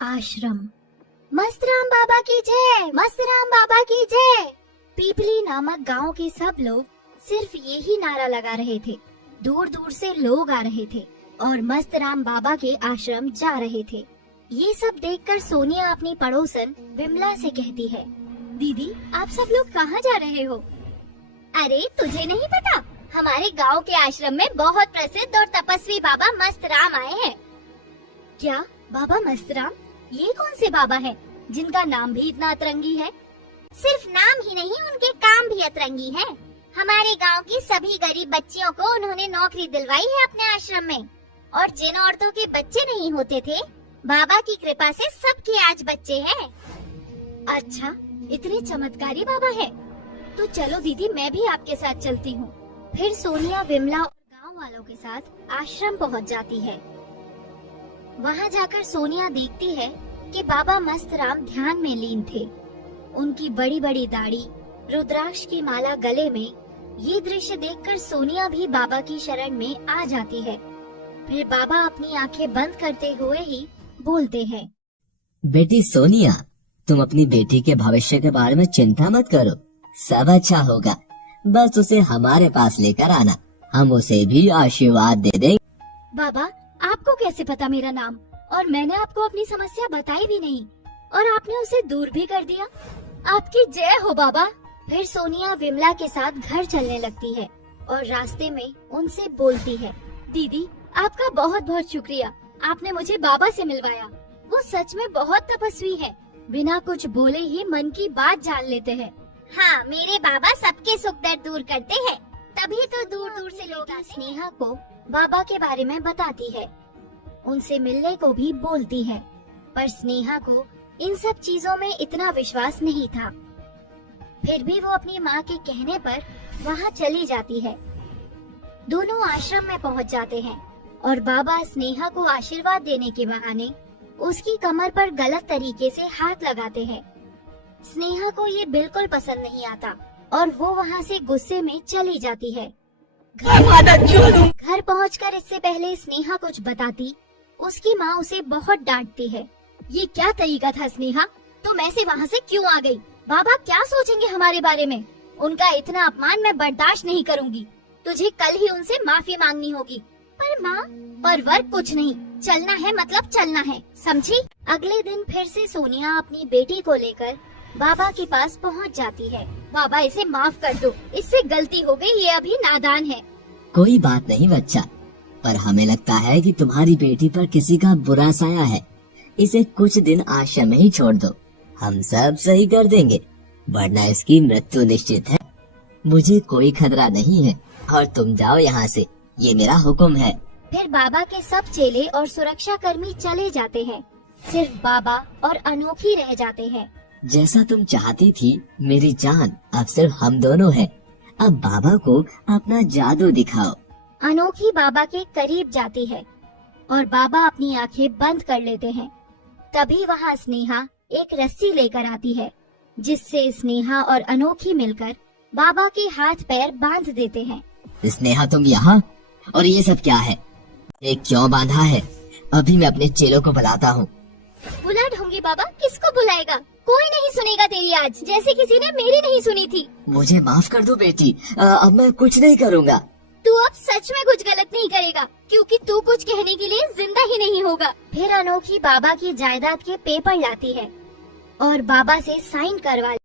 आश्रम। मस्तराम बाबा की जय, मस्तराम बाबा की जय। पीपली नामक गांव के सब लोग सिर्फ यही नारा लगा रहे थे। दूर दूर से लोग आ रहे थे और मस्तराम बाबा के आश्रम जा रहे थे। ये सब देखकर सोनिया अपनी पड़ोसन विमला से कहती है, दीदी आप सब लोग कहाँ जा रहे हो? अरे तुझे नहीं पता, हमारे गांव के आश्रम में बहुत प्रसिद्ध और तपस्वी बाबा मस्तराम आए हैं। क्या बाबा मस्तराम? ये कौन से बाबा हैं जिनका नाम भी इतना अतरंगी है? सिर्फ नाम ही नहीं, उनके काम भी अतरंगी हैं। हमारे गांव की सभी गरीब बच्चियों को उन्होंने नौकरी दिलवाई है अपने आश्रम में, और जिन औरतों के बच्चे नहीं होते थे, बाबा की कृपा से सबके आज बच्चे हैं। अच्छा, इतने चमत्कारी बाबा है? तो चलो दीदी, मैं भी आपके साथ चलती हूँ। फिर सोनिया विमला और गांव वालों के साथ आश्रम पहुँच जाती है। वहाँ जाकर सोनिया देखती है कि बाबा मस्तराम ध्यान में लीन थे। उनकी बड़ी बड़ी दाढ़ी, रुद्राक्ष की माला गले में। ये दृश्य देखकर सोनिया भी बाबा की शरण में आ जाती है। फिर बाबा अपनी आंखें बंद करते हुए ही बोलते हैं, बेटी सोनिया, तुम अपनी बेटी के भविष्य के बारे में चिंता मत करो, सब अच्छा होगा। बस उसे हमारे पास लेकर आना, हम उसे भी आशीर्वाद दे देंगे। बाबा आपको कैसे पता मेरा नाम? और मैंने आपको अपनी समस्या बताई भी नहीं, और आपने उसे दूर भी कर दिया। आपकी जय हो बाबा। फिर सोनिया विमला के साथ घर चलने लगती है और रास्ते में उनसे बोलती है, दीदी आपका बहुत बहुत शुक्रिया, आपने मुझे बाबा से मिलवाया। वो सच में बहुत तपस्वी है, बिना कुछ बोले ही मन की बात जान लेते हैं। हाँ, मेरे बाबा सबके सुख दर्द दूर करते हैं, तभी तो दूर दूर से लोग आते हैं। स्नेहा को बाबा के बारे में बताती है, उनसे मिलने को भी बोलती है, पर स्नेहा को इन सब चीजों में इतना विश्वास नहीं था। फिर भी वो अपनी माँ के कहने पर वहाँ चली जाती है। दोनों आश्रम में पहुँच जाते हैं और बाबा स्नेहा को आशीर्वाद देने के बहाने उसकी कमर पर गलत तरीके से हाथ लगाते हैं। स्नेहा को ये बिल्कुल पसंद नहीं आता और वो वहाँ से गुस्से में चली जाती है। घर पहुंचकर इससे पहले स्नेहा कुछ बताती, उसकी माँ उसे बहुत डांटती है। ये क्या तरीका था स्नेहा, तुम ऐसे वहाँ से क्यों आ गई? बाबा क्या सोचेंगे हमारे बारे में? उनका इतना अपमान मैं बर्दाश्त नहीं करूँगी। तुझे कल ही उनसे माफी मांगनी होगी। पर माँ, पर वर्क कुछ नहीं, चलना है मतलब चलना है, समझी? अगले दिन फिर से सोनिया अपनी बेटी को लेकर बाबा के पास पहुंच जाती है। बाबा इसे माफ कर दो, इससे गलती हो गई, ये अभी नादान है। कोई बात नहीं बच्चा, पर हमें लगता है कि तुम्हारी बेटी पर किसी का बुरा साया है। इसे कुछ दिन आश्रम में ही छोड़ दो, हम सब सही कर देंगे, वरना इसकी मृत्यु निश्चित है। मुझे कोई खतरा नहीं है और तुम जाओ यहाँ से, ये मेरा हुक्म है। फिर बाबा के सब चेले और सुरक्षा कर्मी चले जाते हैं, सिर्फ बाबा और अनोखी रह जाते हैं। जैसा तुम चाहती थी मेरी जान, अब सिर्फ हम दोनों हैं। अब बाबा को अपना जादू दिखाओ। अनोखी बाबा के करीब जाती है और बाबा अपनी आंखें बंद कर लेते हैं। तभी वहाँ स्नेहा एक रस्सी लेकर आती है, जिससे स्नेहा और अनोखी मिलकर बाबा के हाथ पैर बांध देते हैं। स्नेहा तुम यहाँ? और ये सब क्या है? ये क्यों बांधा है? अभी मैं अपने चेलों को बुलाता हूँ। बुला ढूंगी बाबा, किसको बुलाएगा? कोई नहीं सुनेगा तेरी आज, जैसे किसी ने मेरी नहीं सुनी थी। मुझे माफ कर दो बेटी, अब मैं कुछ नहीं करूँगा। तू अब सच में कुछ गलत नहीं करेगा, क्योंकि तू कुछ कहने के लिए जिंदा ही नहीं होगा। फिर अनोखी बाबा की जायदाद के पेपर लाती है और बाबा से साइन करवा